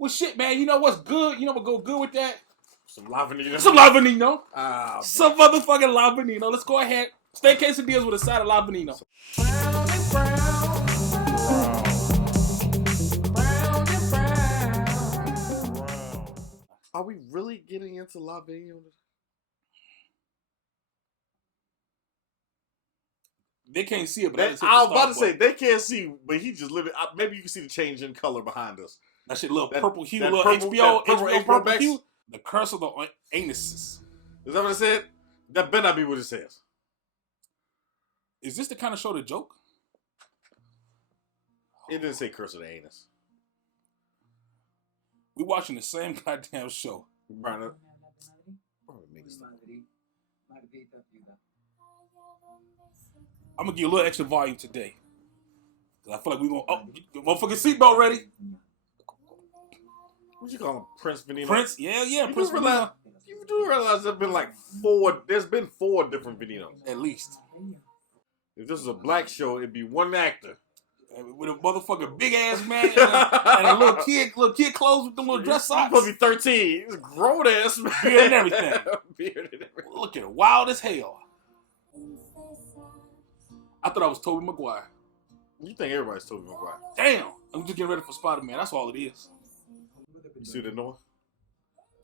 Well, shit, man. You know what's good? You know what go good with that? Some La Veneno. Some La Veneno. Some Motherfucking La Veneno. Let's go ahead. Steak quesadillas with a side of La Veneno. Are we really getting into La Veneno? They can't see it, but I was about to say they can't see, but he just living. Maybe you can see the change in color behind us. That shit, little purple hue, that little purple, HBO purple Max. hue. The curse of the Onassis. Is that what it said? That better not be what it says. Is this the kind of show to joke? It didn't say curse of the anus. We watching the same goddamn show. Brian, I'm gonna give you a little extra volume today. Cause I feel like we gonna motherfucking seatbelt ready. What you call him? Prince Veneno? Prince? Yeah, Prince Veneno. You do realize there's been four different Venenos. At least. If this was a black show, it'd be one actor. With a motherfucking big ass man and a little kid clothes with them little dress socks. He's supposed to be 13. He's a grown ass man. Beard and everything. Look at it, wild as hell. I thought I was Tobey Maguire. You think everybody's Tobey Maguire? Damn. I'm just getting ready for Spider-Man. That's all it is. You see the North?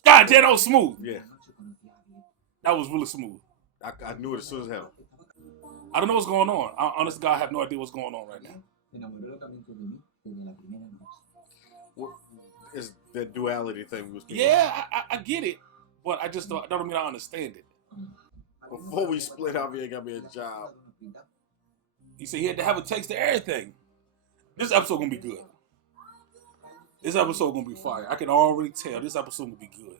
God damn, that was smooth. Yeah. That was really smooth. I knew it as soon as hell. I don't know what's going on. Honest to God, I have no idea what's going on right now. It's that duality thing we was speaking about. I get it. But I just don't mean I understand it. Before we split up, he ain't got me a job. He said he had to have a taste of everything. This episode gonna be good. This episode gonna be fire. I can already tell this episode gonna be good.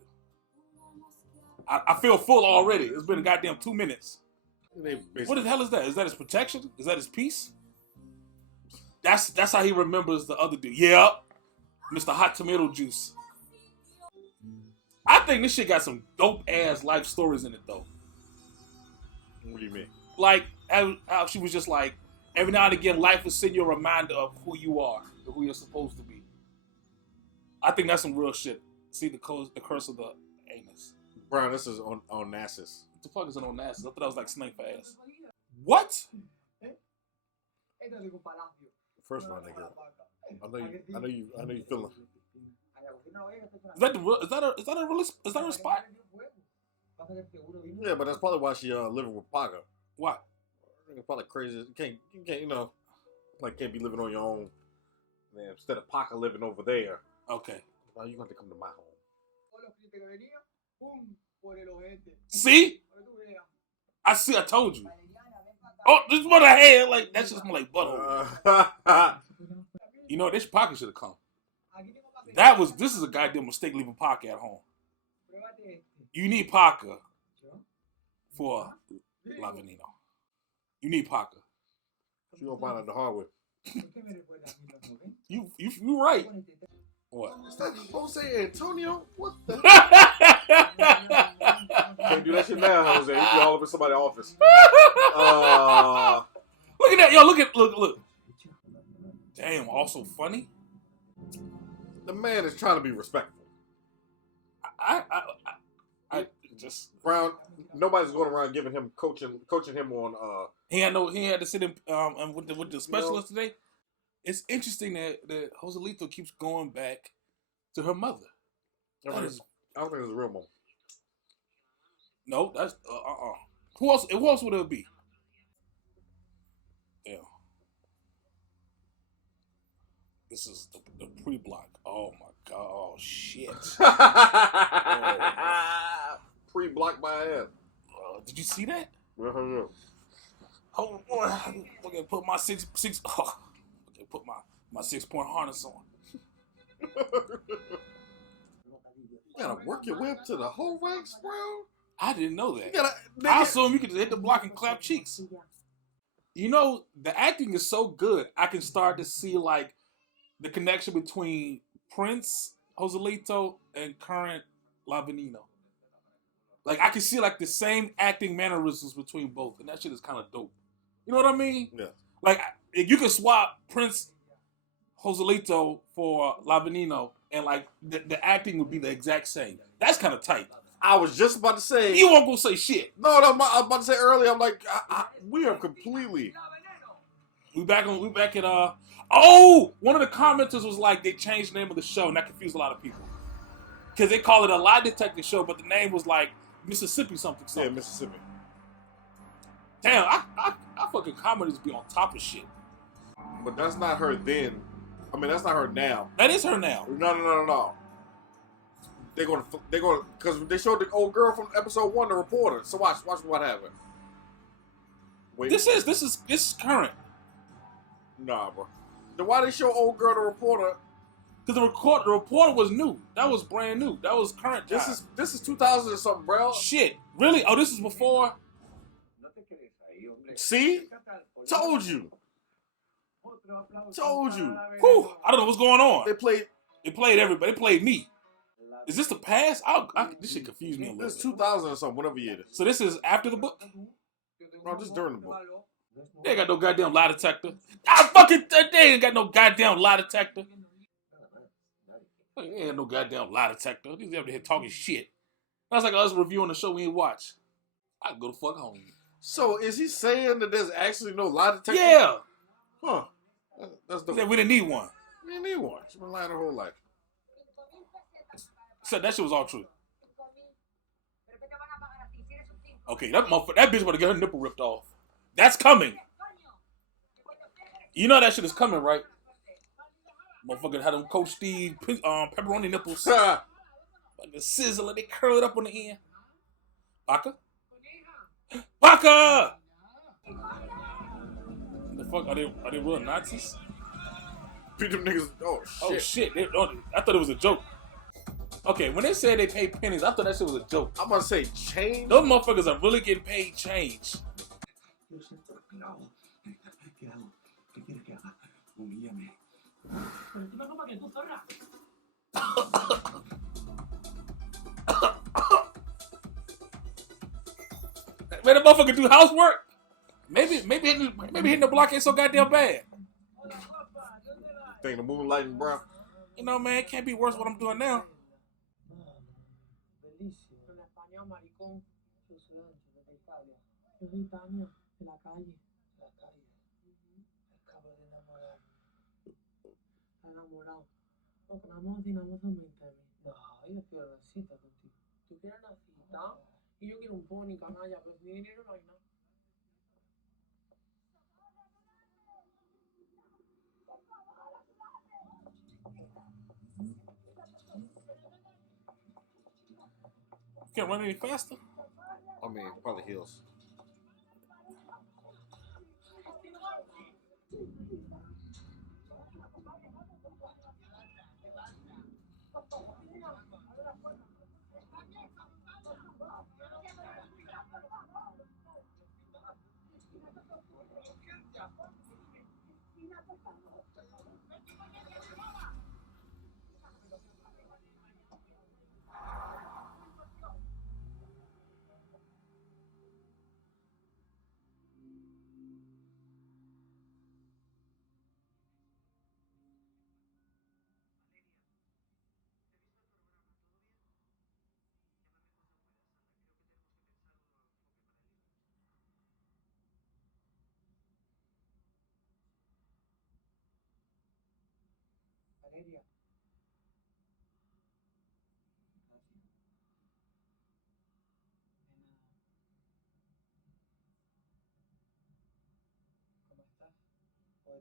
I feel full already. It's been a goddamn 2 minutes. What the hell is that? Is that his protection? Is that his peace? That's how he remembers the other dude. Yeah, Mr. Hot Tomato Juice. I think this shit got some dope ass life stories in it though. What do you mean? Like how she was just like, every now and again, life will send you a reminder of who you are, of who you're supposed to be. I think that's some real shit. See the curse of the anus. Brian, this is Onassis. What the fuck is an Onassis? I thought that was like snake for ass. What? First one, nigga. I know you feeling. Is that a spot? Yeah, but that's probably why she living with Paga. Why? I think it's probably crazy. You can't can't be living on your own. Man, instead of Paga living over there. Okay. Now you have to come to my home. See? I told you. Oh, this is what I had. Like, that's just like butthole. You know, this pocket should have come. This is a goddamn mistake leaving Paca at home. You need Paca for La Veneno. You need Paca. You gonna find out the hard way. You right. What? Is that Jose Antonio? What the? Can't do that shit now, Jose. You be all over somebody's office. Look at that, yo! Look. Damn, also funny. The man is trying to be respectful. I just Brown. Nobody's going around giving him coaching him on. He had to sit in with the specialist today. It's interesting that Joselito keeps going back to her mother. I don't think it's a real mom. No, that's Who else would it be? Yeah. This is the pre-block. Oh my god! Oh shit! Pre-block by ass. Did you see that? Yeah. Hold on, I'm gonna put my put my 6-point harness on. You gotta work your way up to the whole ranks, bro. I didn't know that. I assume you could just hit the block and clap cheeks. You know, the acting is so good, I can start to see like the connection between Prince, Joselito, and current La Veneno. Like I can see like the same acting mannerisms between both, and that shit is kind of dope. You know what I mean? Yeah. Like if you can swap Prince, Joselito for La Veneno, and like the acting would be the exact same. That's kind of tight. I was just about to say. You won't go say shit. No, I was about to say earlier. I'm like, we are completely. We back at Oh, one of the commenters was like they changed the name of the show, and that confused a lot of people because they call it a lie detector show, but the name was like Mississippi something. Yeah, Mississippi. Damn, I fucking commenters be on top of shit. But that's not her then. I mean, that's not her now. That is her now. No. They're gonna, because they showed the old girl from episode 1, the reporter. So watch what happened. Wait. This is current. Nah, bro. Then why they show old girl the reporter? Because the reporter was new. That was brand new. That was current time. This is 2000 or something, bro. Shit, really? Oh, this is before. See, told you. Whew, I don't know what's going on. They played everybody. They played me. Is this the past? This shit confused me a little bit. This is 2000 or something, whatever year it is. So this is after the book? No, just during the book. They ain't got no goddamn lie detector. They ain't got no goddamn lie detector. They ain't no goddamn lie detector. These over here talking shit. That's like us reviewing a show we ain't watch. I can go the fuck home. So is he saying that there's actually no lie detector? Yeah. Huh. That's the. We didn't need one. We didn't need one. She's been lying her whole life. Said that shit was all true. Okay, that bitch about to get her nipple ripped off. That's coming. You know that shit is coming, right? Motherfucker had them Coach Steve pepperoni nipples. Like the sizzle, they curl it up on the end. Baka? The fuck are they real Nazis? Beat them niggas. Oh shit. I thought it was a joke. Okay, when they said they paid pennies, I thought that shit was a joke. I'm gonna say change. Those motherfuckers are really getting paid change. Man, the motherfucker do housework. Maybe hitting the block ain't so goddamn bad. Think the moonlighting, bro. You know, man, it can't be worse what I'm doing now. Can't run any faster. I mean, probably heels.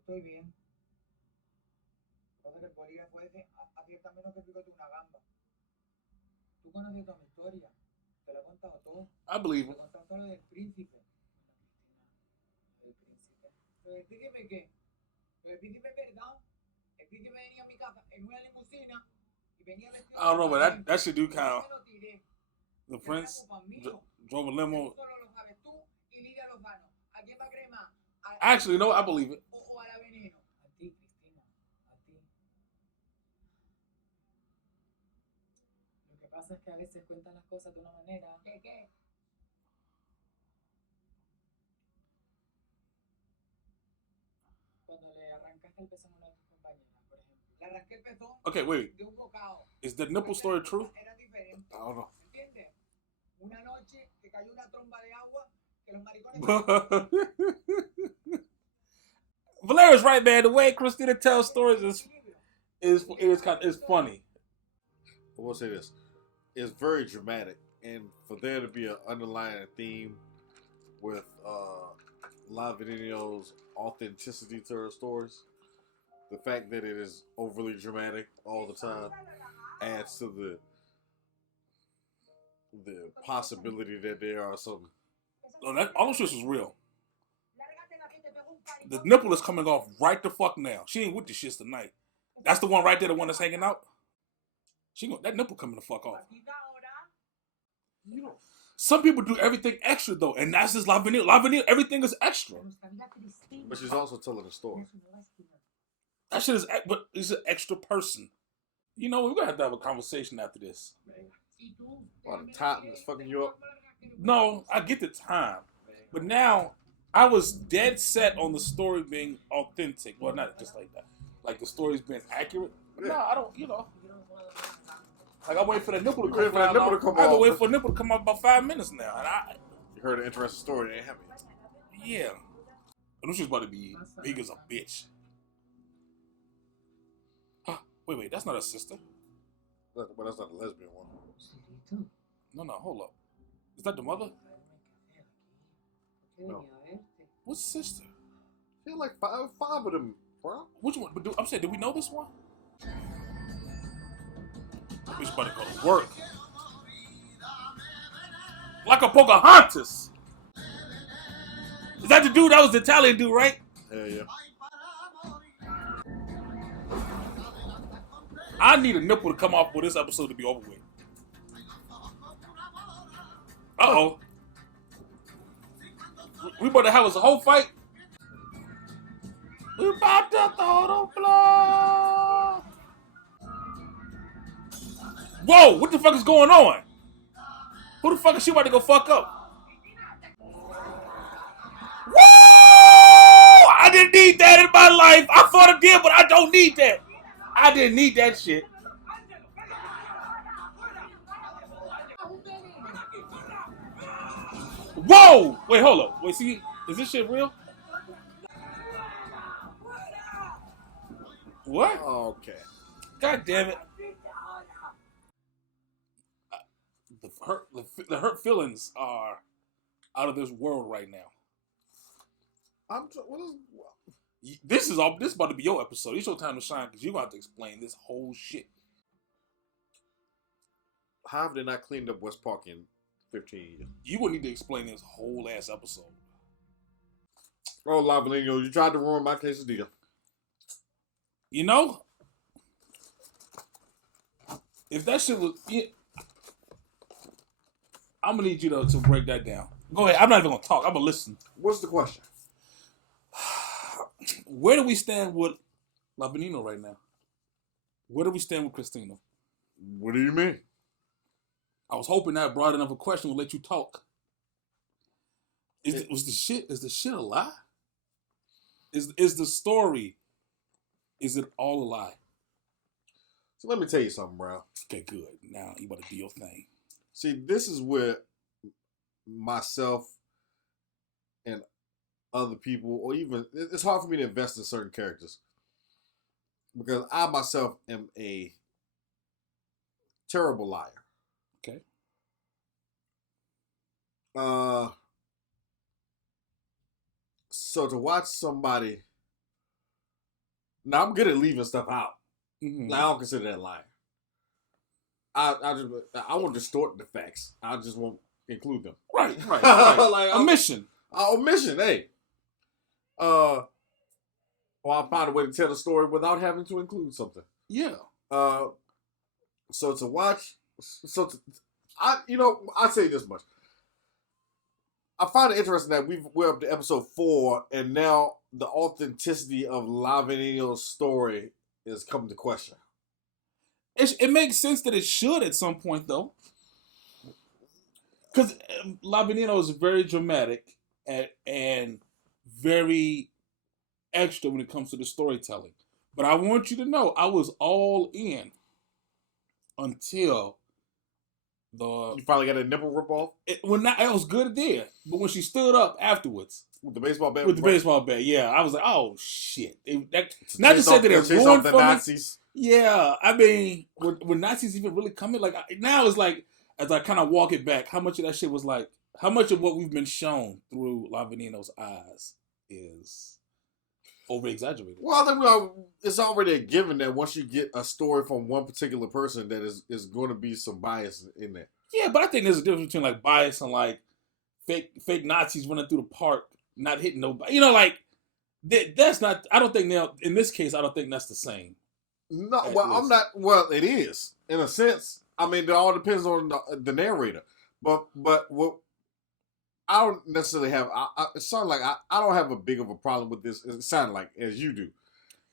Estoy bien. Pasa que el polígrafo ese acierta menos que el picote de una gamba. Tú conoces toda mi historia. Te lo he contado todo. I believe Te him. he contado todo lo del príncipe. El príncipe. ¿Lo del príncipe qué? Lo del príncipe es verdad. El príncipe venía a mi casa en una limusina y venía vestido. I don't know, but that should do count. The prince drove a limo. Solo lo sabes tú y Lidia Lozano. ¿A quién va a creer más? Actually, no, I believe it. O a la Veneno. A ti, Cristina. A ti. Lo que pasa es que a veces cuentan las cosas de una manera. ¿Qué? Cuando le arrancaste el pezón a una de tus compañeras, por aquel pezón Okay, wait. de un bocado. Is the nipple story true? Era diferente. I don't know. ¿Entiendes? Una noche que cayó una tromba de agua que los maricones. Valeria's right, man. The way Christina tells stories is funny. I will say this: it's very dramatic, and for there to be an underlying theme with La Veneno's authenticity to her stories, the fact that it is overly dramatic all the time adds to the possibility that there are some. Oh, all those shit was real. The nipple is coming off right the fuck now. She ain't with the shits tonight. That's the one right there, the one that's hanging out. That nipple coming the fuck off. You know, Some people do everything extra though, and that's just La Veneno. La Veneno, everything is extra. but she's also telling a story. That shit is, but it's an extra person. You know, we're gonna have to have a conversation after this. What, the top is fucking you up? No, I get the time, but now I was dead set on the story being authentic. Well, not just like that, like the story's being accurate. But no, I don't. You know, like I wait for the nipple to come out. I've been waiting for the nipple to come out about 5 minutes now, and You heard an interesting story. They ain't happy. yeah, I know she's about to be big as a bitch. Huh? Wait, that's not her sister. But that's not the lesbian one. No, hold up. Is that the mother? No. What's sister? I feel like five of them, bro. Which one? But I'm saying, did we know this one? That bitch about to go to work. Like a Pocahontas. Is that the dude? That was the Italian dude, right? Yeah. I need a nipple to come off for this episode to be over with. Uh-oh. We about to have us a whole fight. We about to throw the blow. Whoa, what the fuck is going on? Who the fuck is she about to go fuck up? Woo! I didn't need that in my life. I thought I did, but I don't need that. I didn't need that shit. Whoa! Wait, hold up. Wait, see, is this shit real? What? Okay. God damn it. The hurt feelings are out of this world right now. This is about to be your episode. It's your time to shine because you're going to have to explain this whole shit. How have they not cleaned up West Park in 15 years? You will need to explain this whole ass episode. Oh, Lavalino, you tried to ruin my quesadilla. You know, if that shit was, I'm gonna need you to break that down. Go ahead. I'm not even gonna talk. I'm gonna listen. What's the question? Where do we stand with La Veneno right now? Where do we stand with Christina? What do you mean? I was hoping that broad enough a question would let you talk. Is the shit a lie? Is the story? Is it all a lie? So let me tell you something, bro. Okay, good. Now you better do your thing. See, this is where myself and other people, or even, it's hard for me to invest in certain characters. Because I myself am a terrible liar. Okay. So to watch somebody, now I'm good at leaving stuff out. Mm-hmm. Now I don't consider that lying. I won't distort the facts. I just won't include them. Right. Like, Omission. Omission, hey. Or I'll find a way to tell the story without having to include something. Yeah. So to watch, I'd say this much. I find it interesting that we're up to episode 4, and now the authenticity of La Veneno's story is coming to question. It makes sense that it should at some point, though. Because La Veneno is very dramatic and very extra when it comes to the storytelling. But I want you to know, I was all in until You finally got a nipple rip off it was good there. But when she stood up afterwards with the baseball bat. with the baseball bat, yeah, I was like, oh shit. Not to say that it chase ruined off the for me. Nazis. Yeah, I mean, when Nazis even really come in, like now it's like as I kind of walk it back, how much of that shit was like, how much of what we've been shown through La Veneno's eyes is over exaggerated. Well, I think it's already a given that once you get a story from one particular person, that is going to be some bias in there. Yeah, but I think there's a difference between like bias and like fake Nazis running through the park, not hitting nobody. You know, like that's not. I don't think now in this case, I don't think that's the same. No, well, I'm not. Well, it is in a sense. I mean, it all depends on the narrator. But what I don't necessarily have. It sounds like I don't have a big of a problem with this. It sounds like as you do.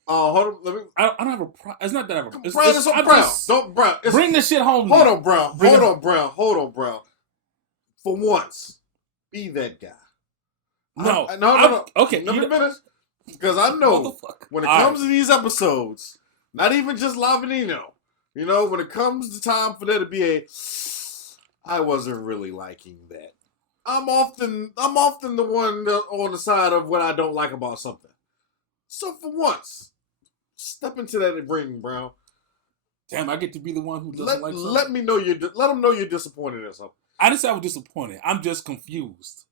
Hold on. Let me. I don't have a problem. It's not that I have a problem. Brown, it's on Brown. Don't Brown. Bring this shit home. Hold on, Brown. Hold on, Brown. For once, be that guy. No. Okay. Let me finish. Because I know when it comes to these episodes, not even just La Veneno, you know, when it comes to time for there to be I wasn't really liking that. I'm often the one on the side of what I don't like about something. So for once, step into that ring, Brown. Damn, I get to be the one who doesn't like something. Let them know you're disappointed or something. I didn't say I was disappointed. I'm just confused.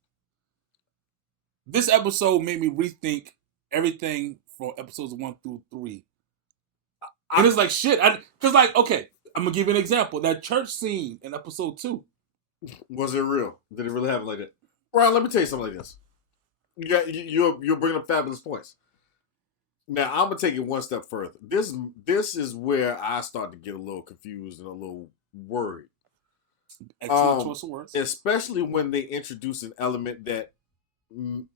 This episode made me rethink everything from episodes 1 through 3. And it's like shit. Because like, okay, I'm gonna give you an example. That church scene in episode 2. Was it real? Did it really happen like that? Brian, let me tell you something like this. You're bringing up fabulous points. Now I'm gonna take it one step further. This is where I start to get a little confused and a little worried. Excellent choice of words. Especially when they introduce an element that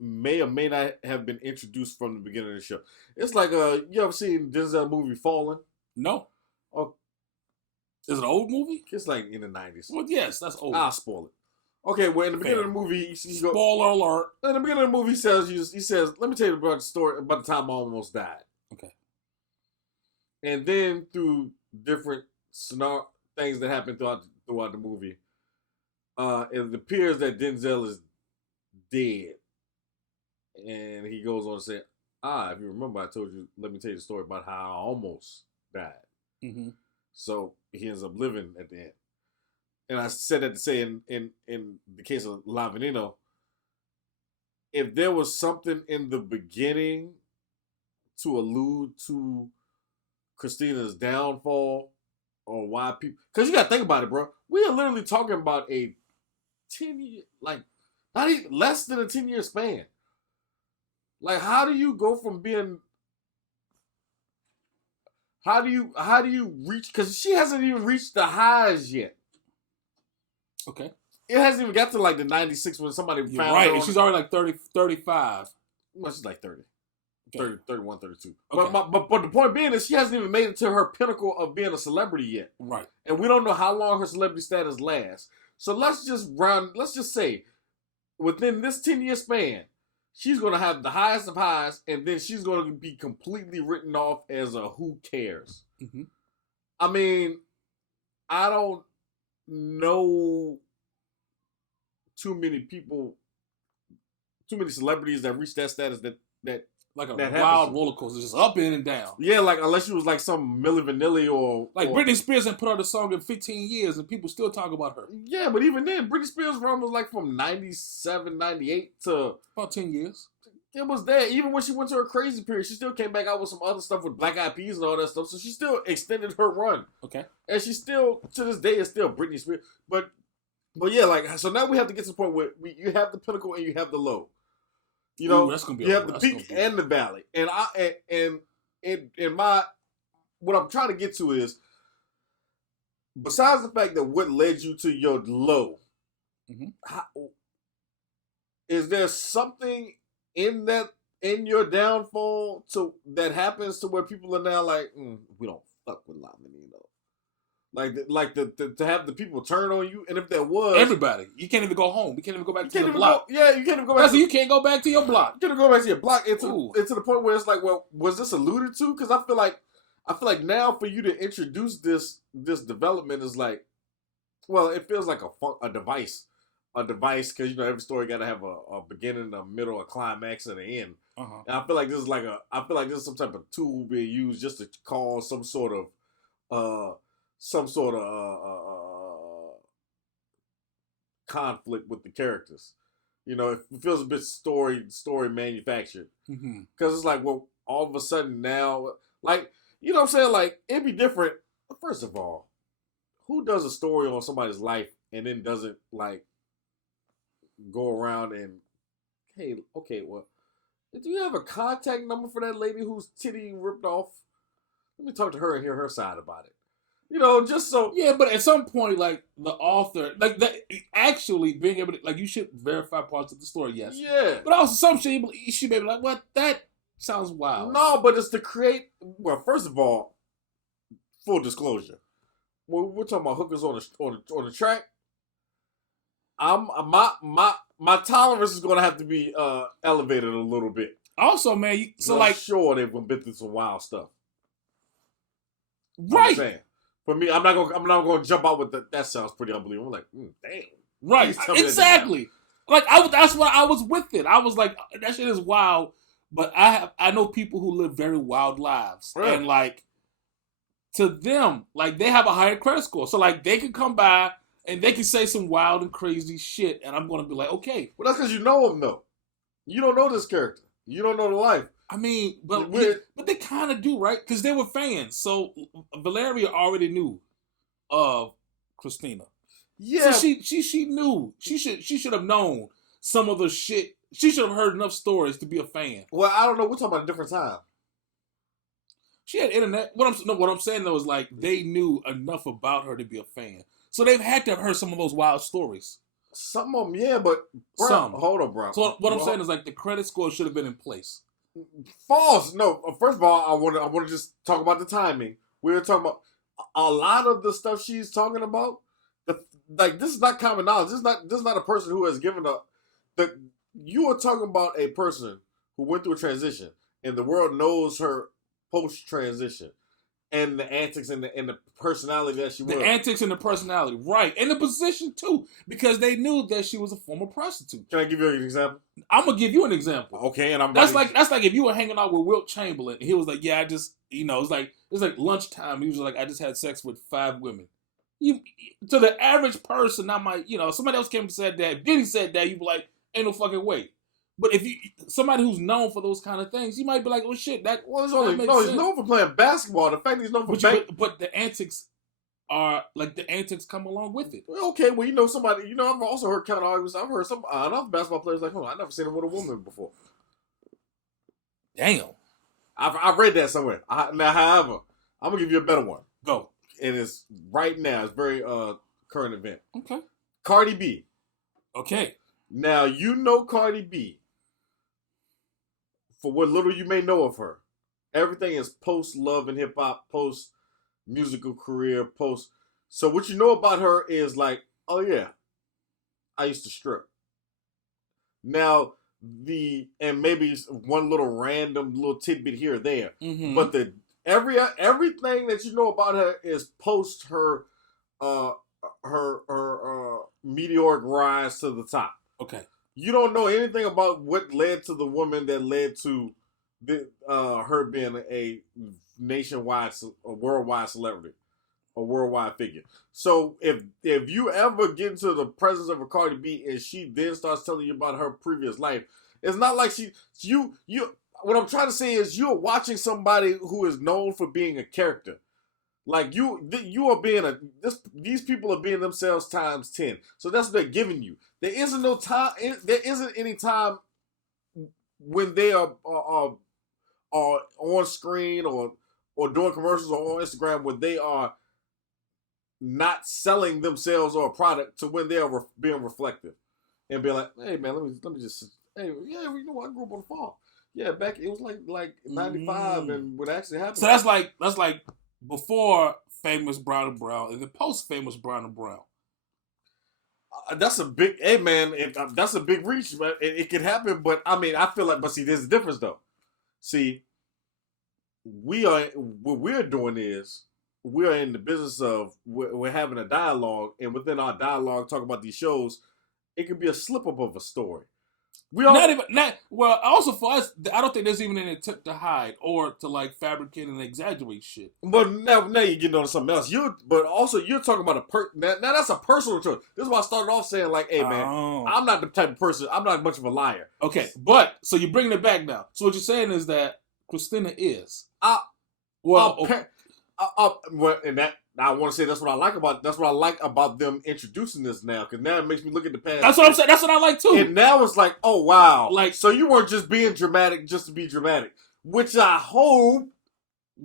may or may not have been introduced from the beginning of the show. It's like you ever seen Denzel movie Fallen? No. Oh, is it an old movie? It's like in the 90s. Well, yes, that's old. I'll spoil it. Okay, well in the beginning of the movie, spoiler alert. In the beginning of the movie, he says, "Let me tell you about the story about the time I almost died." Okay. And then through different things that happen throughout the movie, it appears that Denzel is dead. And he goes on to say, if you remember, I told you, let me tell you the story about how I almost died. Mm-hmm. So he ends up living at the end. And I said that to say in the case of La Veneno, if there was something in the beginning to allude to Christina's downfall or why people... Because you got to think about it, bro. We are literally talking about a 10-year... Like, not even less than a 10-year span. Like, how do you go from being... How do you reach... Because she hasn't even reached the highs yet. Okay. It hasn't even got to like the 96 when somebody You're found right. her. And she's already like 30, 35. Well, she's like 30. Okay. 30, 31, 32. Okay. But the point being is she hasn't even made it to her pinnacle of being a celebrity yet. Right. And we don't know how long her celebrity status lasts. So let's just say within this 10-year span, she's going to have the highest of highs, and then she's going to be completely written off as a who cares. Mm-hmm. I mean, I don't know too many celebrities that reach that status that like a that wild happens. roller coaster, just up and down. Yeah, like unless she was like some Milli Vanilli or like Britney Spears hasn't put out a song in 15 years and people still talk about her. Yeah, but even then, Britney Spears' run was like from 97, 98 to about 10 years. It was there. Even when she went to her crazy period, she still came back out with some other stuff with Black Eyed Peas and all that stuff. So she still extended her run. Okay. And she still, to this day, is still Britney Spears. But yeah, like, so now we have to get to the point where you have the pinnacle and you have the low. You know, that's gonna be you have the peak and the valley. And what I'm trying to get to is, besides the fact that what led you to your low, is there something in your downfall that happens to where people are now like, we don't fuck with La Veneno. To have the people turn on you, and if there was everybody, you can't even go home. You can't even go back to your even block. you can't even go back. You can't go back to your block. You can't go back to your block. It's to the point where it's like, well, was this alluded to? Because I feel like now for you to introduce this development is like, well, it feels like a device because every story got to have a beginning, a middle, a climax, and an end. Uh-huh. And I feel like this is some type of tool being used just to cause some sort of conflict with the characters. It feels a bit story manufactured. Because it's like, well, all of a sudden now, like, you know what I'm saying? Like, it'd be different. First of all, who does a story on somebody's life and then doesn't, like, go around and, hey, okay, well, do you have a contact number for that lady whose titty ripped off? Let me talk to her and hear her side about it. Just so. Yeah, but at some point, like, the author, like, that actually being able to, like, you should verify parts of the story, yes. Yeah. But also some shit, you should be like, what? That sounds wild. No, but it's to create, well, first of all, full disclosure. When we're talking about hookers on the track, my tolerance is going to have to be elevated a little bit. Also, man, I'm sure they've been through some wild stuff. Right. I'm saying. For me, I'm not going to jump out with that sounds pretty unbelievable. I'm like, damn. Right. Exactly. Like, that's why I was with it. I was like, that shit is wild. But I know people who live very wild lives. Right. And, like, to them, like, they have a higher credit score. So, like, they can come by and they can say some wild and crazy shit. And I'm going to be like, okay. Well, that's because you know them, though. You don't know this character. You don't know the life. I mean, but they kind of do, right? Because they were fans. So Valeria already knew of Christina. Yeah. So she knew. She should have known some of the shit. She should have heard enough stories to be a fan. Well, I don't know. We're talking about a different time. She had internet. What I'm saying though is, like, they knew enough about her to be a fan. So they've had to have heard some of those wild stories. Some of them, yeah, but some. Hold on, bro. So what I'm saying is, like, the credit score should have been in place. False. No. First of all, I want to just talk about the timing. We were talking about a lot of the stuff she's talking about. Like, this is not common knowledge. This is not a person who has given up. You are talking about a person who went through a transition, and the world knows her post transition, and the antics and the personality that she was. The antics and the personality, right, and the position too, because they knew that she was a former prostitute. Can I give you an example? I'm gonna give you an example. Okay, and that's like if you were hanging out with Wilt Chamberlain, and he was like, "Yeah, I just, it's like lunchtime." He was like, "I just had sex with 5 women." To the average person, I might, somebody else came and said that. Diddy said that, you'd be like, "Ain't no fucking way." But if somebody who's known for those kind of things, you might be like, "Oh shit, that." Well, he's known for playing basketball. The fact he's known for but the antics are like the antics come along with it. Okay, well, somebody. I've also heard counter arguments. I've heard some enough basketball players like, "Oh, I've never seen him with a woman before." Damn. I've read that somewhere. Now, however, I'm gonna give you a better one. Go. And it's right now. It's very current event. Okay. Cardi B. Okay. Now, Cardi B. For what little you may know of her, everything is post love and hip hop, post musical career, post. So what you know about her is like, oh yeah, I used to strip. Now and maybe one little random little tidbit here or there, but everything that you know about her is post her meteoric rise to the top. Okay. You don't know anything about what led to the woman that led to her being a worldwide celebrity, a worldwide figure. So if you ever get into the presence of a Cardi B and she then starts telling you about her previous life, it's not like you. What I'm trying to say is you're watching somebody who is known for being a character. Like you are being these people are being themselves times 10. So that's what they're giving you. There isn't no time. There isn't any time when they are on screen or doing commercials or on Instagram where they are not selling themselves or a product to when they are being reflective and be like, hey man, let me just you know what, I grew up on the farm. Yeah, back it was like 95 and what actually happened. So that's like before famous Brown and Brown and the post famous Brown and Brown. That's a big, hey man, that's a big reach, but it can happen. But I mean, I feel like, but see, there's a difference though. See, what we're doing is we are in the business of we're having a dialogue, and within our dialogue, talk about these shows. It could be a slip up of a story. Well, also for us, I don't think there's even an attempt to hide or to like fabricate and exaggerate shit. But now you're getting on something else. But also you're talking about now that's a personal choice. This is why I started off saying like, hey man, I'm not the type of person. I'm not much of a liar. Okay, but so you're bringing it back now. So what you're saying is that Christina is. And that I want to say that's what I like about them introducing this now, because now it makes me look at the past. That's what I'm saying. That's what I like too. And now it's like, oh wow, like so you weren't just being dramatic just to be dramatic, which I hope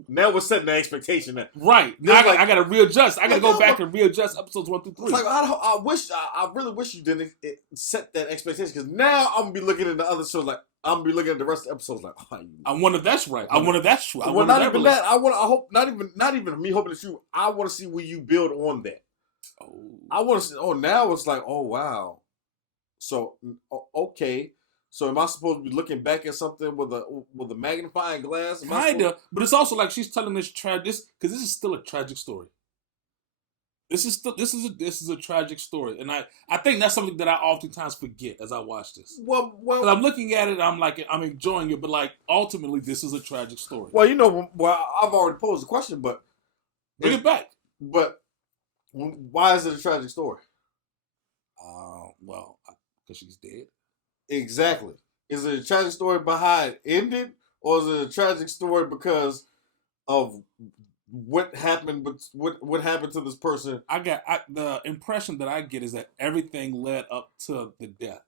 now we're setting the expectation that right. Now I got to readjust. I got to go back and readjust episodes 1 through 3. It's like I really wish you didn't set that expectation, because now I'm gonna be looking at the other shows like. I'm gonna be looking at the rest of the episodes like, oh, I wonder if that's right. I wonder if that's true. Well, not even that. I hope not even me hoping it's true. I want to see where you build on that. Oh. I want to see. Oh, now it's like, oh wow. So okay. So am I supposed to be looking back at something with a magnifying glass? Kinda, but it's also like she's telling this because this is still a tragic story. This is a tragic story, and I think that's something that I oftentimes forget as I watch this. Well, I'm looking at it, I'm enjoying it, but like ultimately, this is a tragic story. Well, I've already posed the question, but bring it back. But why is it a tragic story? Well, because she's dead. Exactly. Is it a tragic story by how it ended, or is it a tragic story because of what happened? But what happened to this person? The impression that I get is that everything led up to the death.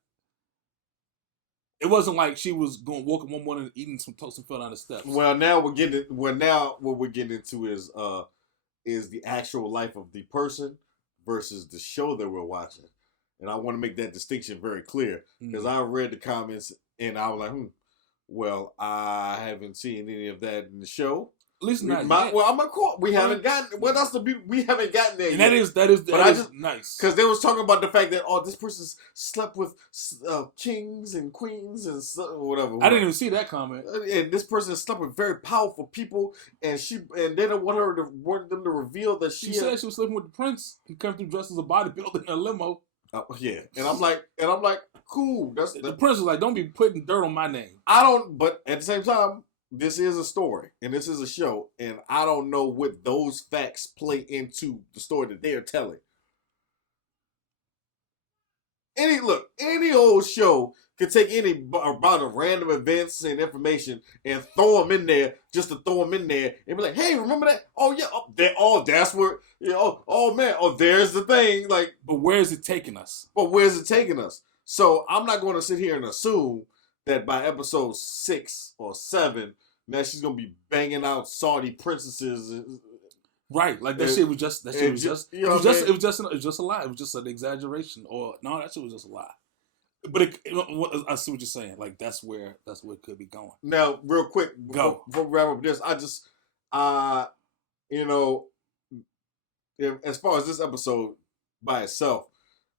It wasn't like she was woke up one morning eating some toast and fell down the steps. Well, now what we're getting into is the actual life of the person versus the show that we're watching, and I want to make that distinction very clear, because I read the comments and I was like, well, I haven't seen any of that in the show. At least not yet. Well, I'm gonna call. We haven't gotten. Well, that's the beauty. We haven't gotten there and yet. That is nice, because they was talking about the fact that this person slept with kings and queens and whatever. I didn't even see that comment. And this person slept with very powerful people, and they don't want them to reveal that she said she was sleeping with the prince. He come through dressed as a bodybuilder in a limo. Yeah, and I'm like, cool. The prince was like, don't be putting dirt on my name. I don't, but at the same time, this is a story, and this is a show, and I don't know what those facts play into the story that they're telling. Any old show could take about a random events and information and throw them in there just to throw them in there and be like, hey, remember that? Oh yeah, that's where, oh man, there's the thing. Like, but where is it taking us? So I'm not going to sit here and assume that by episode 6 or 7. Now she's gonna be banging out Saudi princesses, right? Like that shit was just a lie. It was just an exaggeration, or no, that shit was just a lie. But I see what you're saying. Like that's where it could be going. Now, real quick, before we wrap up this, as far as this episode by itself,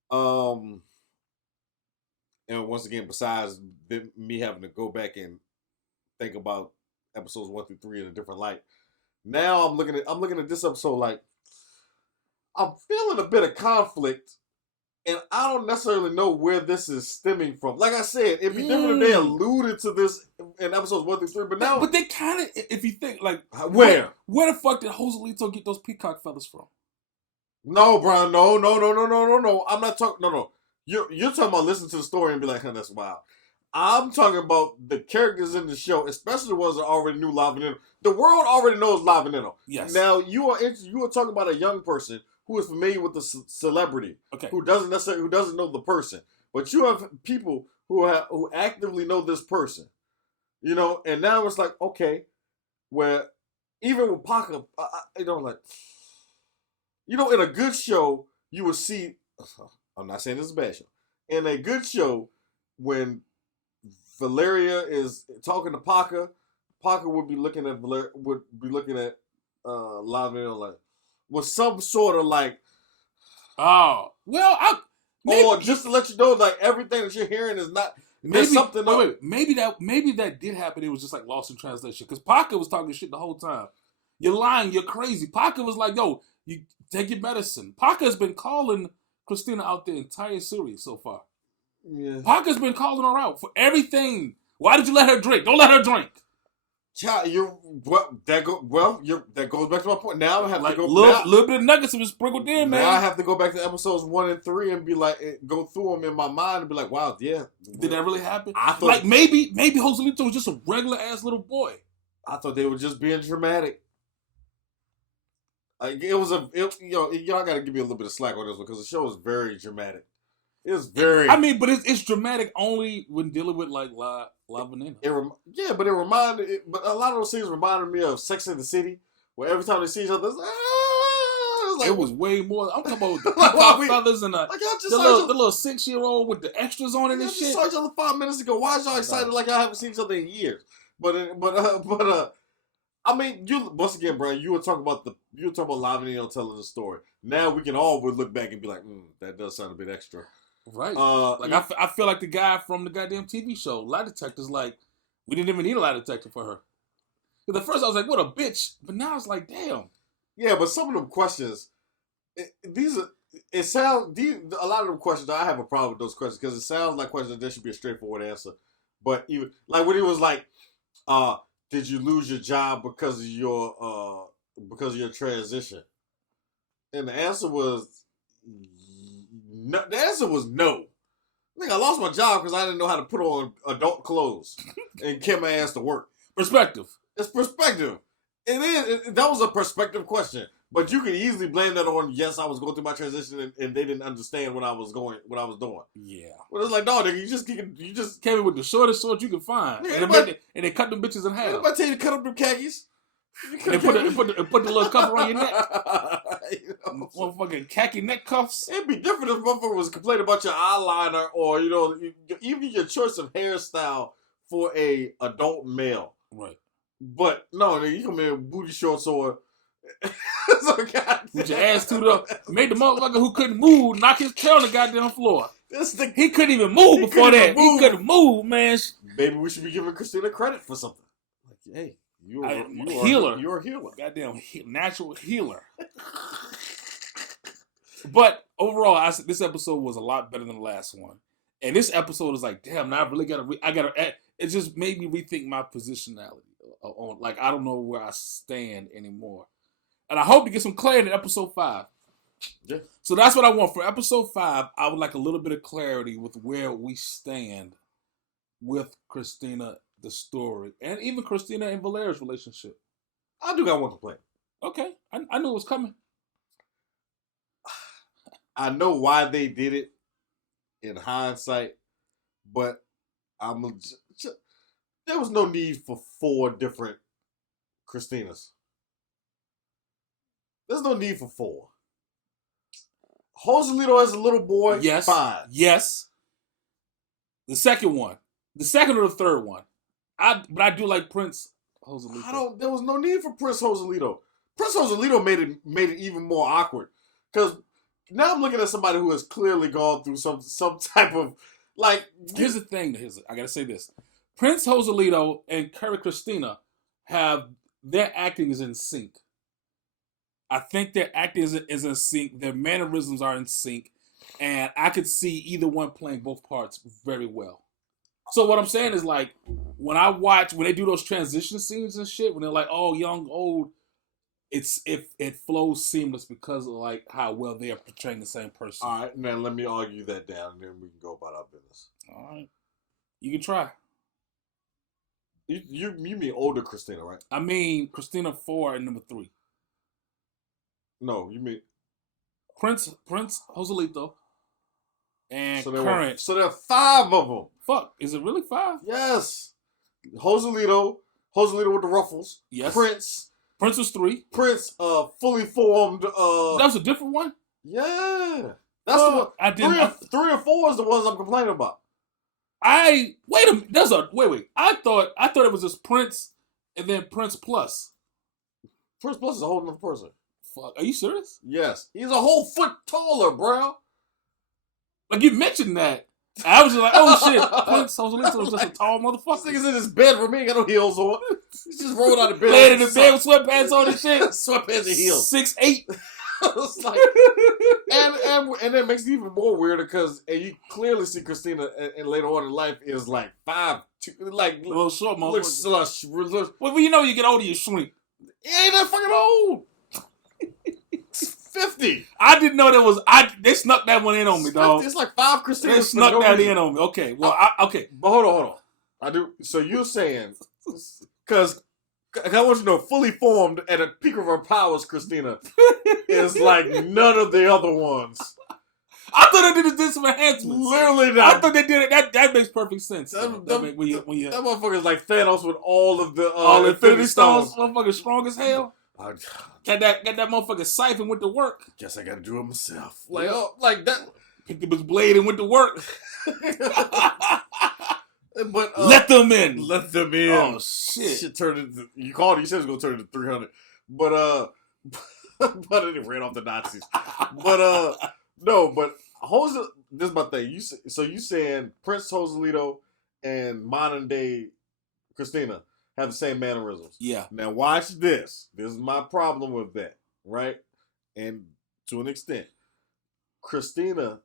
and once again, besides me having to go back and think about episodes 1 through 3 in a different light. Now I'm looking at this episode like I'm feeling a bit of conflict, and I don't necessarily know where this is stemming from. Like I said, it'd be different if they alluded to this in episodes 1 through 3, but now. But they kind of, if you think like where the fuck did Joselito get those peacock feathers from? No, Brian, no. I'm not talking. No. You're talking about listening to the story and be like, that's wild. I'm talking about the characters in the show, especially the ones that already knew La Veneno. The world already knows La Veneno. Yes. Now you are talking about a young person who is familiar with the celebrity, who doesn't know the person, but you have people who actively know this person, and now it's like, okay, where even with Paca, in a good show you would see. I'm not saying this is a bad show. In a good show, when Valeria is talking to Paca would be looking at La Veneno like, was some sort of like, oh, well, or just to let you know, like everything that you're hearing is not. There's maybe something. wait, maybe that did happen. It was just like lost in translation because Parker was talking shit the whole time. You're lying. You're crazy. Parker was like, yo, you take your medicine. Parker's been calling Christina out the entire series so far. Yeah. Parker's been calling her out for everything. Why did you let her drink? Don't let her drink. Child, that goes back to my point. Now I have to go little bit of nuggets have been sprinkled in, man. Now I have to go back to episodes 1 and 3 and be like, go through them in my mind and be like, wow, yeah. Did that really happen? I thought like maybe Joselito was just a regular ass little boy. I thought they were just being dramatic. Like y'all got to give me a little bit of slack on this one because the show is very dramatic. It's very. I mean, but it's dramatic only when dealing with like La Veneno. But but a lot of those scenes reminded me of Sex and the City, where every time they see each other, it was way more. I'm talking about the peacock feathers and the little 6-year-old with the extras on it and shit. We saw each other 5 minutes ago. Why is y'all excited like y'all haven't seen each other in years? I mean, once again, Brian, you were talking about La Veneno telling the story. Now we can all look back and be like, that does sound a bit extra. Right. I feel like the guy from the goddamn TV show, Lie Detector's like, we didn't even need a lie detector for her. Because at first I was like, what a bitch. But now it's like, damn. Yeah, but some of them questions, a lot of them questions, I have a problem with those questions because it sounds like questions that there should be a straightforward answer. But even, like when he was like, did you lose your job because of your transition? And the answer was no. The answer was no. I think I lost my job because I didn't know how to put on adult clothes and get my ass to work. Perspective. It's perspective. That was a perspective question. But you can easily blame that on, yes, I was going through my transition and they didn't understand what I was doing. Yeah. Well, it's like, no, nigga, you just came in with the shortest sword you can find. Yeah, and they cut them bitches in half. Anybody tell you to cut up them khakis? And put the little cover on your neck. Motherfucking khaki neck cuffs. It'd be different if motherfucker was complaining about your eyeliner or, even your choice of hairstyle for a adult male. Right. But, no, nigga, you come in with booty shorts or... With your ass tooted up. Made the motherfucker who couldn't move knock his chair on the goddamn floor. He couldn't even move before that. He couldn't move, man. Maybe we should be giving Christina credit for something. Like, hey, you're a healer. You're a healer. Goddamn natural healer. But overall, this episode was a lot better than the last one. And this episode is like, damn, now I really gotta. It just made me rethink my positionality. Like, I don't know where I stand anymore. And I hope to get some clarity in episode 5. Yeah. So that's what I want. For episode 5, I would like a little bit of clarity with where we stand with Christina, the story, and even Christina and Valeria's relationship. I do got one complaint. Okay. I knew it was coming. I know why they did it in hindsight, but there was no need for 4 different Christinas. There's no need for 4. Joselito as a little boy, yes, fine. Yes. The second one. The second or the third one. But I do like Prince Joselito. There was no need for Prince Joselito. Prince Joselito made it even more awkward. Because now I'm looking at somebody who has clearly gone through some type of, like... Here's the thing. I gotta say this. Prince Joselito and Carrie Christina their acting is in sync. I think their acting is in sync. Their mannerisms are in sync. And I could see either one playing both parts very well. So what I'm saying is, like, when they do those transition scenes and shit, when they're like, oh, young, old, it flows seamless because of, like, how well they are portraying the same person. All right, now let me argue that down, and then we can go about our business. All right. You can try. You mean older Christina, right? I mean Christina 4 and number 3. No, you mean Prince Joselito and current. So there are 5 of them. Fuck, is it really 5? Yes. Joselito with the ruffles. Yes. Prince was 3. Prince, fully formed. That was a different one. Yeah, that's the one. I didn't. 3 and 4 is the ones I'm complaining about. Wait a minute. Wait. I thought it was just Prince and then Prince Plus. Prince Plus is a whole other person. fuck? Are you serious? Yes. He's a whole foot taller, bro. Like, you mentioned that. I was just like, oh shit, Prince Joselito was just a tall This motherfucker. nigga's in his bedroom. He ain't got no heels on. He's just rolled out of bed. Laying in the bed with sweatpants on and shit. Sweatpants and heels. 6'8". It's like, and that makes it even more weirder because you clearly see Christina and later on in life is like 5'2", like A little short looks, motherfucker. Well, you know you get older, you shrink. He ain't that fucking old. 50. I didn't know there was. They snuck that one in on me, dog. It's like 5 Christinas. They snuck that in on me. Okay, well, okay. But hold on. I do. So you're saying, because I want you to know, fully formed at a peak of her powers, Christina is like none of the other ones. I thought they did some enhancements. Literally not. I thought they did it. That makes perfect sense. That Motherfucker's like Thanos with all of the all Infinity Stones. Motherfucker strong as hell. Got that motherfucker siphon went to work. Guess I got to do it myself. Like that. Picked up his blade and went to work. But let them in. Let them in. Oh shit! Shit turned into. You called it. You said it was gonna turn into 300. But but it ran off the Nazis. But no. But this is my thing. You saying Prince Joselito and modern day Christina have the same mannerisms? Yeah. Now watch this. This is my problem with that, right? And to an extent, Christina,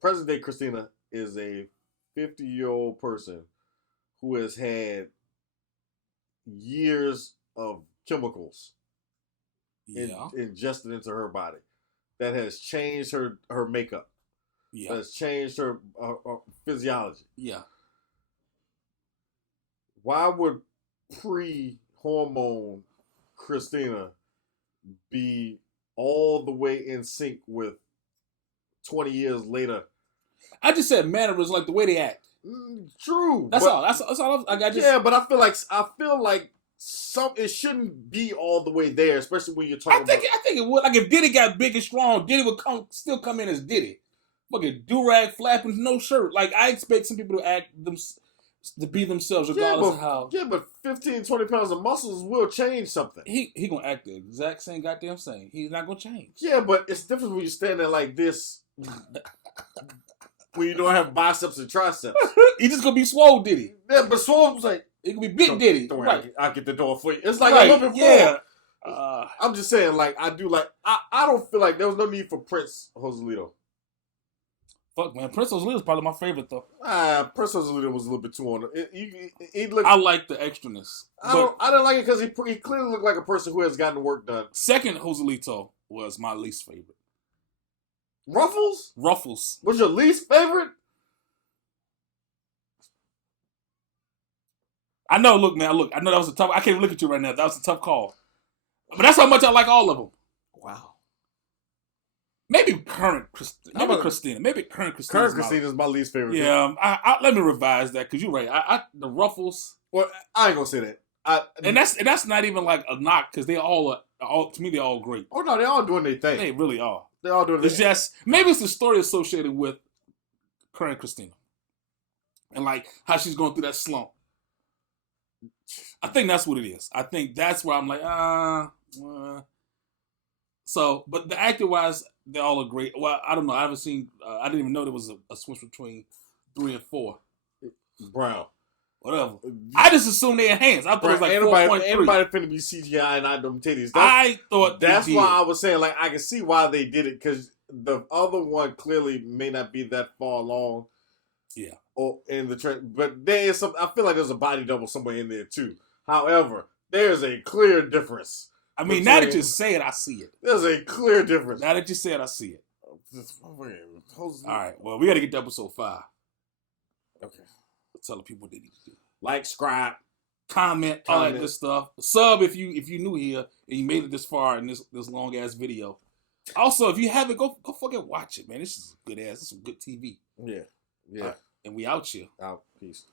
present day Christina, is a 50-year-old person who has had years of chemicals ingested into her body that has changed her makeup. Yeah. That has changed her physiology. Yeah. Why would pre-hormone Christina be all the way in sync with 20 years later? I just said mannerisms, like the way they act. True. That's all. That's all. Yeah, but I feel like it shouldn't be all the way there, especially when you're talking. I think it would. Like if Diddy got big and strong, Diddy would still come in as Diddy, fucking do-rag flapping, no shirt. Like I expect some people to be themselves regardless of how. Yeah, but 15, 20 pounds of muscles will change something. He gonna act the exact same goddamn same. He's not gonna change. Yeah, but it's different when you stand there like this. When you don't have biceps and triceps. He just gonna be swole Diddy. Yeah, but swole was like, it could be big Diddy. Don't worry, right. I'll get the door for you. It's like a little bit more. Yeah. I'm just saying, like, I don't feel like there was no need for Prince Joselito. Fuck, man. Prince Joselito is probably my favorite, though. Prince Joselito was a little bit too on it. He looked, I like the extraness. I didn't like it because he clearly looked like a person who has gotten work done. Second Joselito was my least favorite. Ruffles was your least favorite? I know. Look, man. Look, I know that was a tough. I can't even look at you right now. That was a tough call. But that's how much I like all of them. Wow. Maybe current Christina. Maybe current Christina. Current Christina is my least favorite. Yeah. Let me revise that because you're right. The Ruffles. Well, I ain't gonna say that. And that's not even like a knock because they all to me they're all great. Oh no, they're all doing their thing. They really are. They're all doing. It's just maybe it's the story associated with current Christina and like how she's going through that slump. I think that's what it is. I think that's where I'm like, So, but the acting wise, they all are great. Well, I don't know. I haven't seen. I didn't even know there was a switch between 3 and 4. Brown. Whatever. I just assumed they enhanced. I thought it was like 4.3. Anybody finna be CGI and not them titties. I thought that's why I was saying like I can see why they did it because the other one clearly may not be that far along. Yeah. Or in the trend, but there is some. I feel like there's a body double somewhere in there too. However, there's a clear difference. I mean, now that you say it, I see it. There's a clear difference. Now that you say it, I see it. All right. Well, we got to get to episode 5. Okay. Tell the people what they need to do. Like, subscribe, comment, all that good stuff. Sub if you new here and you made it this far in this long ass video. Also, if you haven't, go fucking watch it, man. This is good ass. This is some good TV. Yeah. Right. And we out here. Out. Peace.